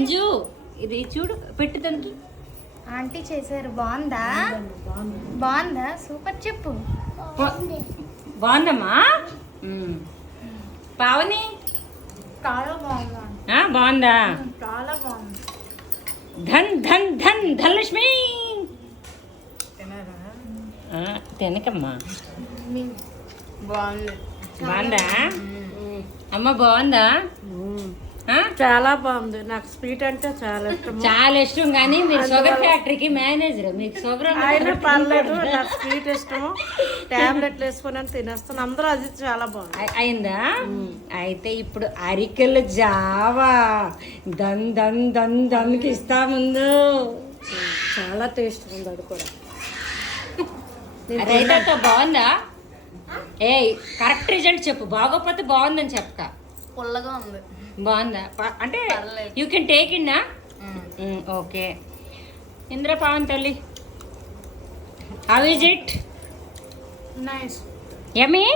అంజు ఇది చూడు పెట్టు దానికి. ఆంటీ చేశారు. బాగుందా? బాగుందా? సూపర్ చెప్పు. బాగుందమ్మా. పావని చాలా బాగుందా? బాగుందా? చాలా బాగుంది. ధన్ ధన్ ధన్ ధనలక్ష్మి తినకమ్మా. బాగుంది. బాగుందా అమ్మ? బాగుందా? చాలా బాగుంది. నాకు స్వీట్ అంటే చాలా ఇష్టం. చాలా ఇష్టం. కానీ మీరు షుగర్ ఫ్యాక్టరీకి మేనేజర్, మీకు షుగర్ అయినా పర్లేదు. నాకు స్వీట్ ఇష్టము. టాబ్లెట్లు వేసుకొని తినేస్తాను. అందరూ అది చాలా బాగుంది. అయిందా? అయితే ఇప్పుడు అరికెలు జావా దన్ దన్ దన్ దన్కి ఇస్తా ముందు. చాలా టేస్ట్ ఉంది అది కూడా. రైతాతో బాగుందా? ఏ కరెక్ట్ రిజల్ట్ చెప్పు. బాగోపోతే బాగుందని చెప్పక. పుల్లగా ఉంది. బాగుందా? అంటే you can take in. Okay. Indra Pavan తల్లి, how is it? Nice. Yummy.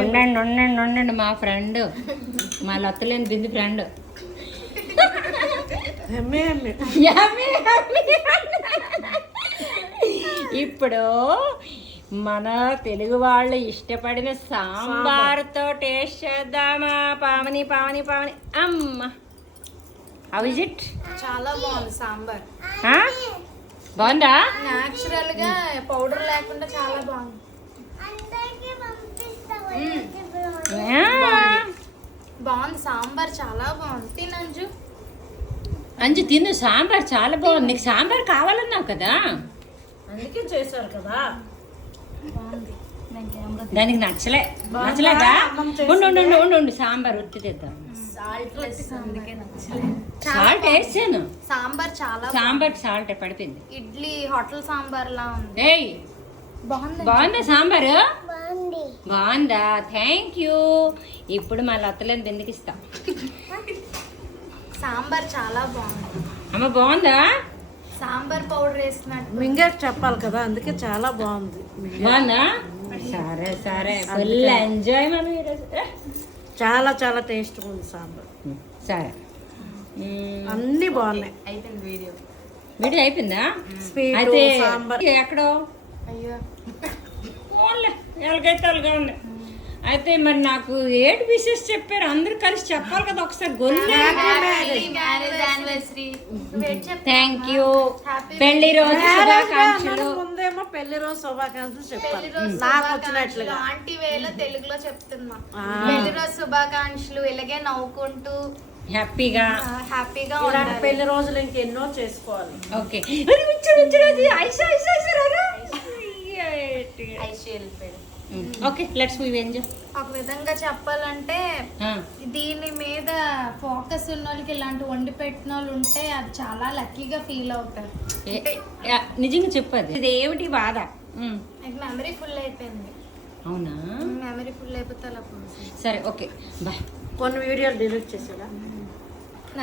ఉండండి ఉండండి ఉండండి. మా ఫ్రెండ్, మా లొత్తలేని బింది ఫ్రెండ్. ఇప్పుడు మన తెలుగు వాళ్ళు ఇష్టపడిన సాంబార్తో టేస్ట్ చేద్దామా? పావని పావని పావని అమ్మ, హౌ ఇస్ ఇట్? చాలా బాగుంది సాంబార్. బాగుందా? న్యాచురల్ గా పౌడర్ లేకుండా చాలా బాగుంది. బాగుంది సాంబార్, చాలా బాగుంది. తినంజు. అంజు తిను. సాంబార్ చాలా బాగుంది. నీకు సాంబార్ కావాలన్నావు కదా, అందుకే చేశారు కదా. దానికి నచ్చలేదా? ఉండు సాంబార్ ఉత్తి తెద్దాం. సాల్ట్ వేసాను. సాంబార్ చాలా సాల్ట్ పడిపోయింది. ఇడ్లీ హోటల్ సాంబార్ లా ఉంది. ఏయ్ బాగుందా సాంబారు? బాగుందా? Thank you. ఇప్పుడు మా లొత్తలేని బెందుకిస్తా. సాంబార్ చాలా బాగుంది. అమ్మ బాగుందా? సాంబార్ పౌడర్ వేసినట్టు మింగారు చెప్పాలి కదా, అందుకే చాలా బాగుంది. బాగుందా? సరే ఫుల్ ఎంజాయ్ మనం ఈరోజు. చాలా చాలా టేస్ట్ ఉంది సాంబార్. సరే అన్ని బాగున్నాయి. అయిపోయింది వీడియో అయిపోయిందా? స్వీట్ అయితే సాంబార్ ఎక్కడో అయ్యో ఎలాగైతే అలాగా ఉంది. అయితే మరి నాకు 8 పీసెస్ చెప్పారు. అందరు కలిసి చెప్పాలి కదా ఒకసారి. Thank you. పెళ్లి రోజు శుభాకాంక్షలు. ముందేమో పెళ్లి రోజు శుభాకాంక్షలు చెప్పాలి. నాకు వచ్చినట్లుగా ఆంటీ వేలో తెలుగులో చెప్తున్నా. పెళ్లి రోజు శుభాకాంక్షలు. ఇలాగే నవ్వుకుంటూ హ్యాపీగా ఇలాంటి పెళ్లి రోజులు ఇంకెన్నో చేసుకోవాలి. Okay. Okay let's move enjoy. ఒక విధంగా చెప్పాలంటే దీని మీద ఫోకస్ ఉన్న వాళ్ళకి ఇలాంటి వండి పెట్టిన వాళ్ళు ఉంటే అది చాలా లక్కీగా ఫీల్ అవుతారు. నిజంగా చెప్పదు. ఇది ఏమిటి బాధ? మెమరీ ఫుల్ అయిపోయింది. అవునా? మెమరీ ఫుల్ అయిపోతే అలా. సరే ఓకే బాయ్. కొన్ని వీడియోలు డిలీట్ చేసాడా?